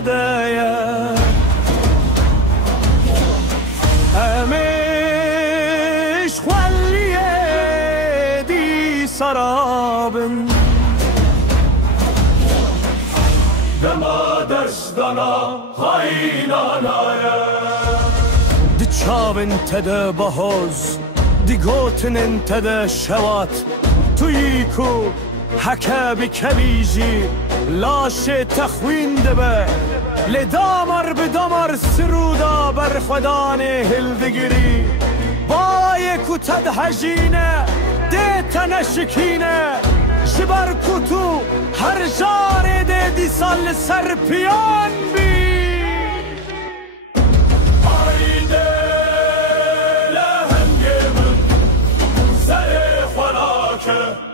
خدايا امش خلیه دی سرابن دما دستانا خاینانایا دی چاون تده بهوز دی گوتنن تده شوات توییکو حکه بی کبیجی لاش تخوین دبه لدامر بدامر سرودا بر خدان هلدگیری بای کتد هجینه دیتا نشکینه جبر کتو هر جاره ده دی سال سرپیان بی آیده لهنگه من سر خلاکه